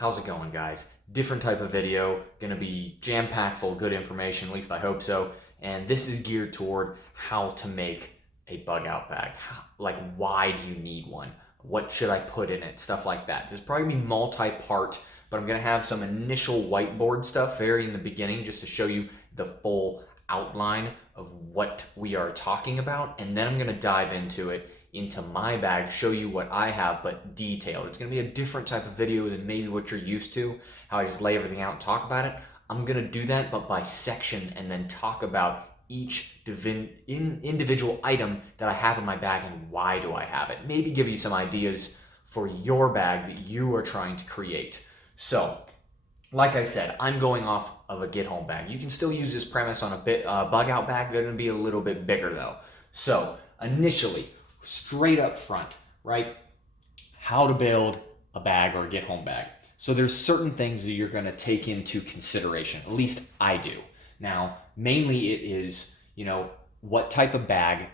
How's it going, guys? Different type of video, gonna be jam-packed full of good information, at least I hope so. And this is geared toward how to make a bug out bag. Like, why do you need one? What should I put in it? Stuff like that. There's probably gonna be multi-part, but I'm gonna have some initial whiteboard stuff very in the beginning just to show you the full outline of what we are talking about. And then I'm gonna dive into my bag, show you what I have, but detailed. It's gonna be a different type of video than maybe what you're used to, how I just lay everything out and talk about it. I'm gonna do that, but by section, and then talk about each individual item that I have in my bag and why do I have it. Maybe give you some ideas for your bag that you are trying to create. So, like I said, I'm going off of a get home bag. You can still use this premise on a bug out bag. They're gonna be a little bit bigger though. So, initially, straight up front, right? How to build a bag or a get home bag. So there's certain things that you're going to take into consideration. At least I do. Now, mainly it is, what type of bag,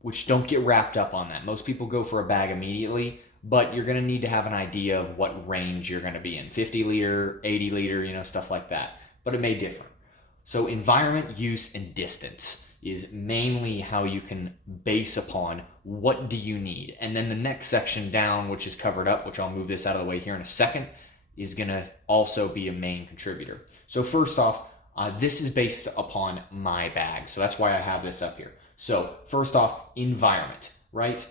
which don't get wrapped up on that. Most people go for a bag immediately, but you're going to need to have an idea of what range you're going to be in. 50 liter, 80 liter, stuff like that. But it may differ. So environment, use, and distance is mainly how you can base upon what do you need. And then the next section down, which is covered up, which I'll move this out of the way here in a second, is going to also be a main contributor. So first off, this is based upon my bag. So that's why I have this up here. So first off, environment, right?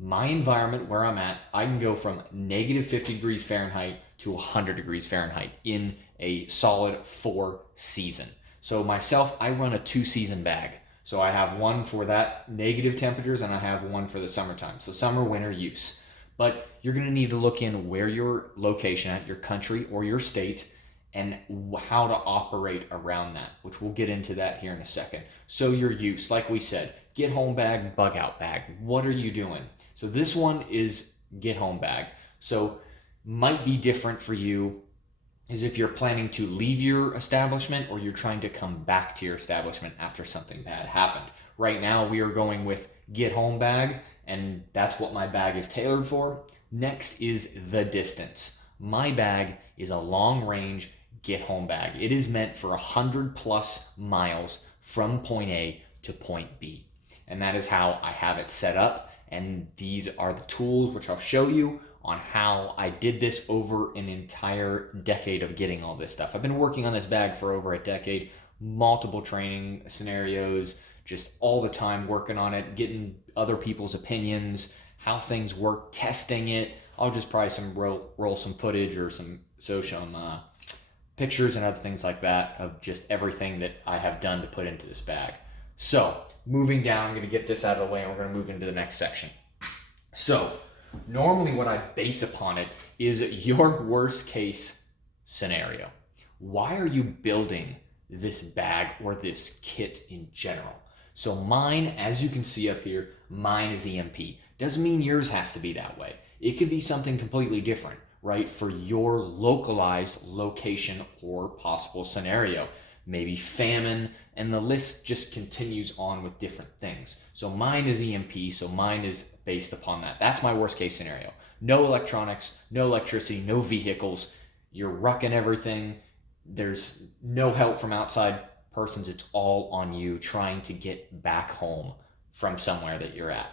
My environment where I'm at, I can go from negative 50 degrees Fahrenheit to 100 degrees Fahrenheit in a solid 4-season. So myself, I run a 2-season bag. So I have one for that negative temperatures and I have one for the summertime. So summer, winter use. But you're going to need to look in where your location at, your country or your state, and how to operate around that, which we'll get into that here in a second. So your use, like we said, get home bag, bug out bag. What are you doing? So this one is get home bag. So might be different for you is if you're planning to leave your establishment or you're trying to come back to your establishment after something bad happened. Right now we are going with get home bag, and that's what my bag is tailored for. Next is the distance. My bag is a long range get home bag. It is meant for 100+ miles from point A to point B. And that is how I have it set up. And these are the tools which I'll show you on how I did this over an entire decade of getting all this stuff. I've been working on this bag for over a decade, multiple training scenarios, just all the time working on it, getting other people's opinions, how things work, testing it. I'll just probably roll some footage or some pictures and other things like that of just everything that I have done to put into this bag. So moving down, I'm going to get this out of the way and we're going to move into the next section. So normally what I base upon it is your worst case scenario. Why are you building this bag or this kit in general? So mine, as you can see up here, mine is EMP. Doesn't mean yours has to be that way. It could be something completely different, right? For your localized location or possible scenario. Maybe famine, and the list just continues on with different things. So mine is EMP, so mine is based upon that. That's my worst case scenario. No electronics, no electricity, no vehicles. You're rucking everything. There's no help from outside persons. It's all on you trying to get back home from somewhere that you're at.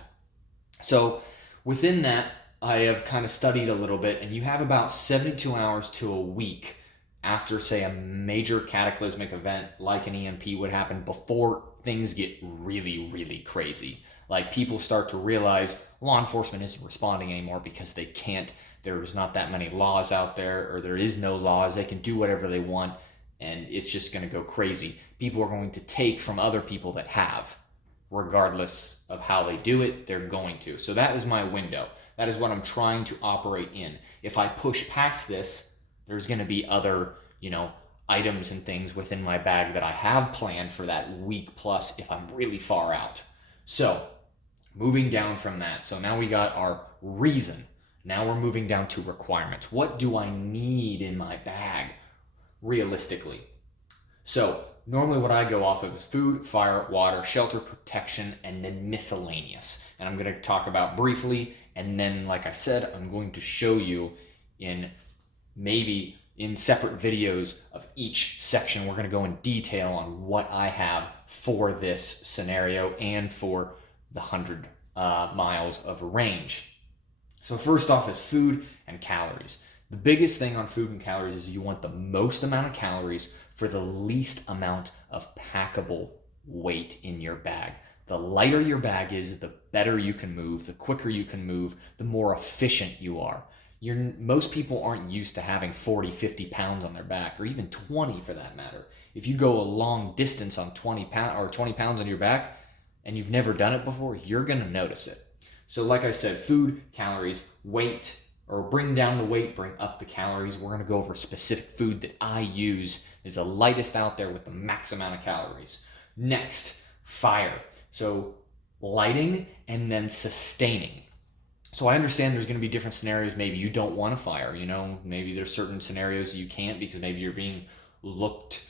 So within that, I have kind of studied a little bit, and you have about 72 hours to a week after, say, a major cataclysmic event like an EMP would happen before things get really, really crazy. Like people start to realize law enforcement isn't responding anymore because they can't. There's not that many laws out there, or there is no laws. They can do whatever they want, and it's just going to go crazy. People are going to take from other people that have. Regardless of how they do it, they're going to. So that is my window. That is what I'm trying to operate in. If I push past this, there's going to be other, items and things within my bag that I have planned for that week plus if I'm really far out. So moving down from that. So now we got our reason. Now we're moving down to requirements. What do I need in my bag realistically? So normally what I go off of is food, fire, water, shelter, protection, and then miscellaneous. And I'm going to talk about briefly, and then like I said, I'm going to show you in maybe in separate videos of each section, we're going to go in detail on what I have for this scenario and for the 100 miles of range. So first off is food and calories. The biggest thing on food and calories is you want the most amount of calories for the least amount of packable weight in your bag. The lighter your bag is, the better you can move, the quicker you can move, the more efficient you are. Most people aren't used to having 40, 50 pounds on their back, or even 20 for that matter. If you go a long distance on 20 pounds on your back and you've never done it before, you're going to notice it. So like I said, food, calories, weight, or bring down the weight, bring up the calories. We're going to go over specific food that I use is the lightest out there with the max amount of calories. Next, fire. So lighting and then sustaining. So I understand there's going to be different scenarios. Maybe you don't want to fire, maybe there's certain scenarios you can't because maybe you're being looked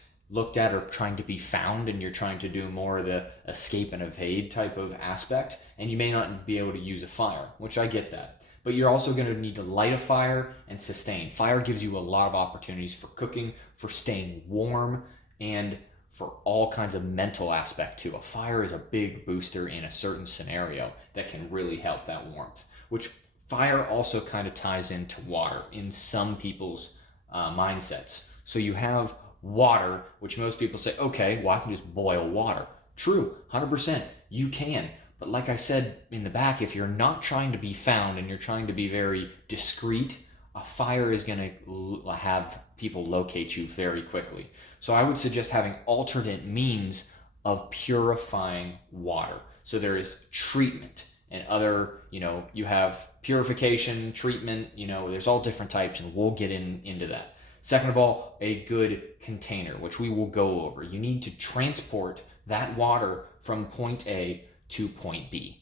at or trying to be found and you're trying to do more of the escape and evade type of aspect, and you may not be able to use a fire, which I get that. But you're also going to need to light a fire and sustain. Fire gives you a lot of opportunities for cooking, for staying warm, and for all kinds of mental aspect too. A fire is a big booster in a certain scenario that can really help that warmth, which fire also kind of ties into water in some people's mindsets. So you have water, which most people say, okay, well, I can just boil water. True, 100%, you can. But like I said in the back, if you're not trying to be found and you're trying to be very discreet, a fire is going to have people locate you very quickly. So I would suggest having alternate means of purifying water. So there is treatment and other, you have purification, treatment, there's all different types, and we'll get into that. Second of all, a good container, which we will go over. You need to transport that water from point A to point B.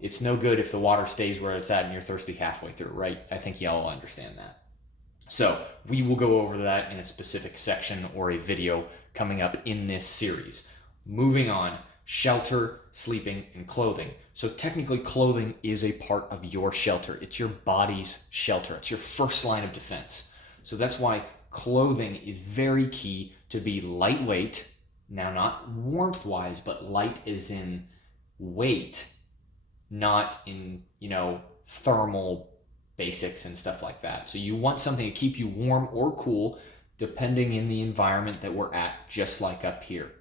It's no good if the water stays where it's at and you're thirsty halfway through, right? I think y'all understand that. So we will go over that in a specific section or a video coming up in this series. Moving on, shelter, sleeping, and clothing. So technically clothing is a part of your shelter. It's your body's shelter. It's your first line of defense. So that's why clothing is very key to be lightweight. Now, not warmth-wise, but light is in weight, not in, thermal basics and stuff like that. So you want something to keep you warm or cool, depending in the environment that we're at, just like up here.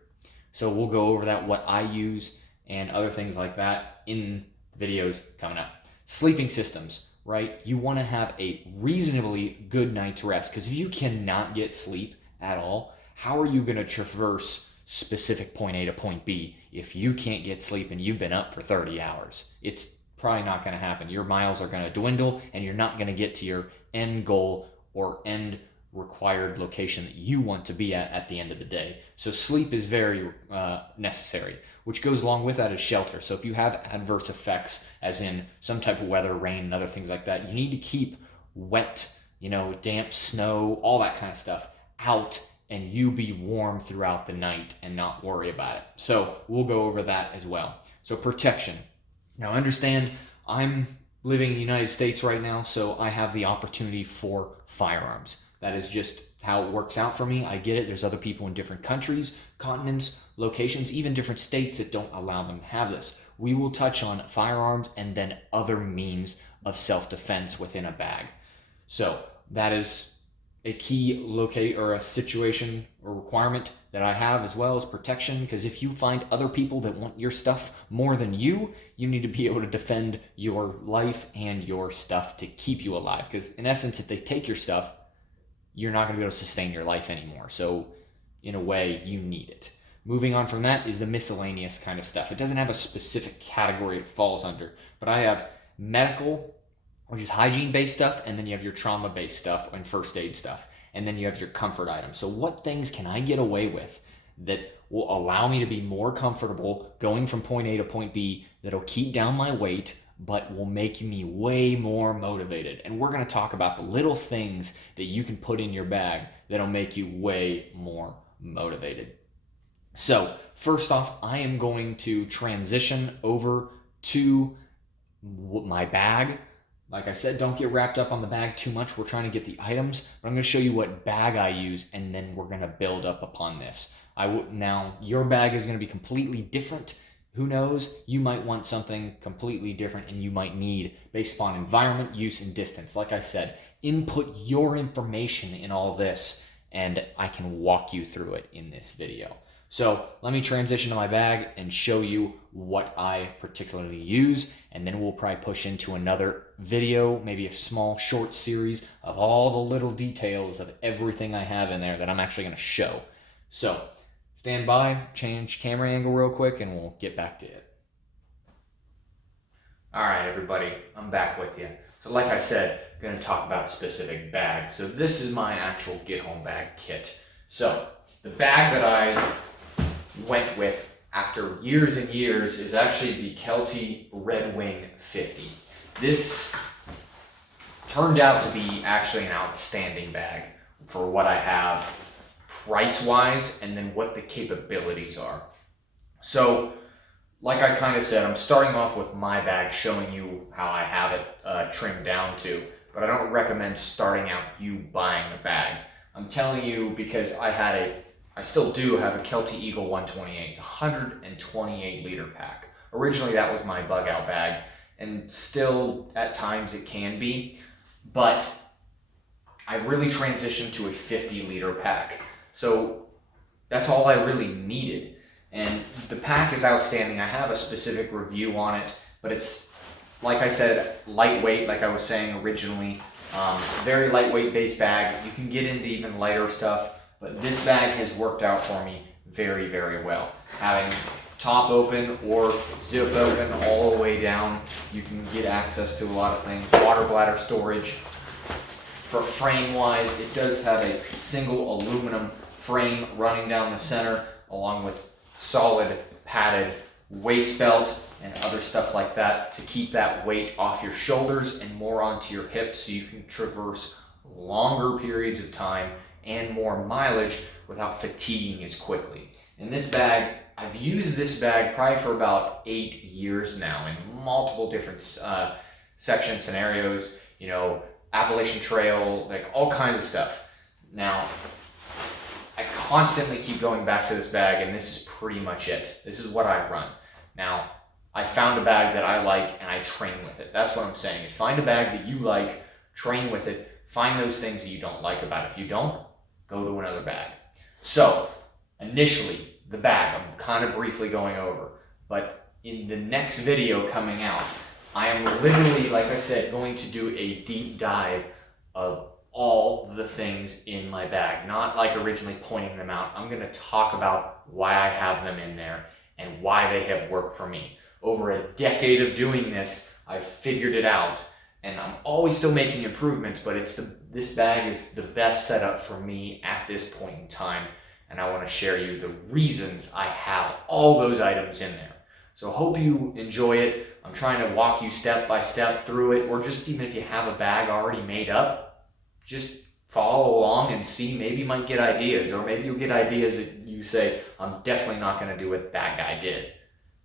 So we'll go over that, what I use, and other things like that in videos coming up. Sleeping systems, right? You want to have a reasonably good night's rest, because if you cannot get sleep at all, how are you going to traverse specific point A to point B if you can't get sleep and you've been up for 30 hours? It's probably not going to happen. Your miles are going to dwindle and you're not going to get to your end goal or end required location that you want to be at the end of the day. So sleep is very necessary, which goes along with that is shelter. So if you have adverse effects, as in some type of weather, rain, and other things like that, you need to keep wet, damp, snow, all that kind of stuff out, and you be warm throughout the night and not worry about it. So we'll go over that as well. So protection. Now understand, I'm living in the United States right now, so I have the opportunity for firearms. That is just how it works out for me. I get it. There's other people in different countries, continents, locations, even different states that don't allow them to have this. We will touch on firearms and then other means of self-defense within a bag. So that is a key locate or a situation or requirement that I have, as well as protection, because if you find other people that want your stuff more than you need to be able to defend your life and your stuff to keep you alive, because in essence, if they take your stuff, you're not going to be able to sustain your life anymore. So in a way, you need it. Moving on from that is the miscellaneous kind of stuff. It doesn't have a specific category it falls under, but I have medical, which is hygiene-based stuff, and then you have your trauma-based stuff and first aid stuff, and then you have your comfort items. So what things can I get away with that will allow me to be more comfortable going from point A to point B, that'll keep down my weight, but will make me way more motivated? And we're going to talk about the little things that you can put in your bag that'll make you way more motivated. So first off, I am going to transition over to my bag Like I said, don't get wrapped up on the bag too much. We're trying to get the items, but I'm going to show you what bag I use, and then we're going to build up upon this. Now, your bag is going to be completely different. Who knows? You might want something completely different, and you might need based upon environment, use, and distance. Like I said, input your information in all this, and I can walk you through it in this video. So let me transition to my bag and show you what I particularly use, and then we'll probably push into another video, maybe a small short series of all the little details of everything I have in there that I'm actually going to show. So stand by, change camera angle real quick, and we'll get back to it. All right, everybody, I'm back with you. So like I said, I'm going to talk about a specific bag. So this is my actual get home bag kit. So the bag that I went with after years and years is actually the Kelty Red Wing 50. This turned out to be actually an outstanding bag for what I have price-wise and then what the capabilities are. So like I kind of said, I'm starting off with my bag, showing you how I have it trimmed down to, but I don't recommend starting out you buying a bag. I'm telling you because I still do have a Kelty Eagle 128. It's a 128 liter pack. Originally that was my bug out bag, and still at times it can be, but I really transitioned to a 50 liter pack. So that's all I really needed. And the pack is outstanding. I have a specific review on it, but it's, like I said, lightweight, like I was saying originally. Very lightweight base bag. You can get into even lighter stuff. But this bag has worked out for me very, very well. Having top open or zip open all the way down, you can get access to a lot of things. Water bladder storage. For frame-wise, it does have a single aluminum frame running down the center, along with solid padded waist belt and other stuff like that to keep that weight off your shoulders and more onto your hips so you can traverse longer periods of time and more mileage without fatiguing as quickly. And this bag, I've used this bag probably for about 8 years now in multiple different section scenarios, you know, Appalachian Trail, like all kinds of stuff. Now, I constantly keep going back to this bag, and this is pretty much it. This is what I run. Now, I found a bag that I like and I train with it. That's what I'm saying, is find a bag that you like, train with it, find those things that you don't like about it. If you don't, go to another bag. So, initially, the bag, I'm kind of briefly going over, but in the next video coming out, I am literally, like I said, going to do a deep dive of all the things in my bag, not like originally pointing them out. I'm going to talk about why I have them in there and why they have worked for me. Over a decade of doing this, I've figured it out, and I'm always still making improvements, but this bag is the best setup for me at this point in time, and I want to share you the reasons I have all those items in there. So hope you enjoy it. I'm trying to walk you step by step through it, or just even if you have a bag already made up, just follow along and see. Maybe you might get ideas, or maybe you'll get ideas that you say, I'm definitely not going to do what that guy did.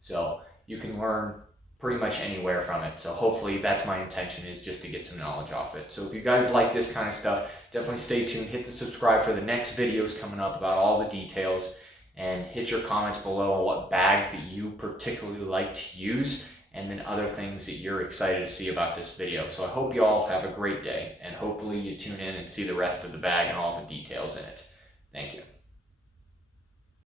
So you can learn pretty much anywhere from it. So hopefully that's my intention, is just to get some knowledge off it. So if you guys like this kind of stuff, definitely stay tuned. Hit the subscribe for the next videos coming up about all the details, and hit your comments below on what bag that you particularly like to use, and then other things that you're excited to see about this video. So I hope you all have a great day, and hopefully you tune in and see the rest of the bag and all the details in it. Thank you.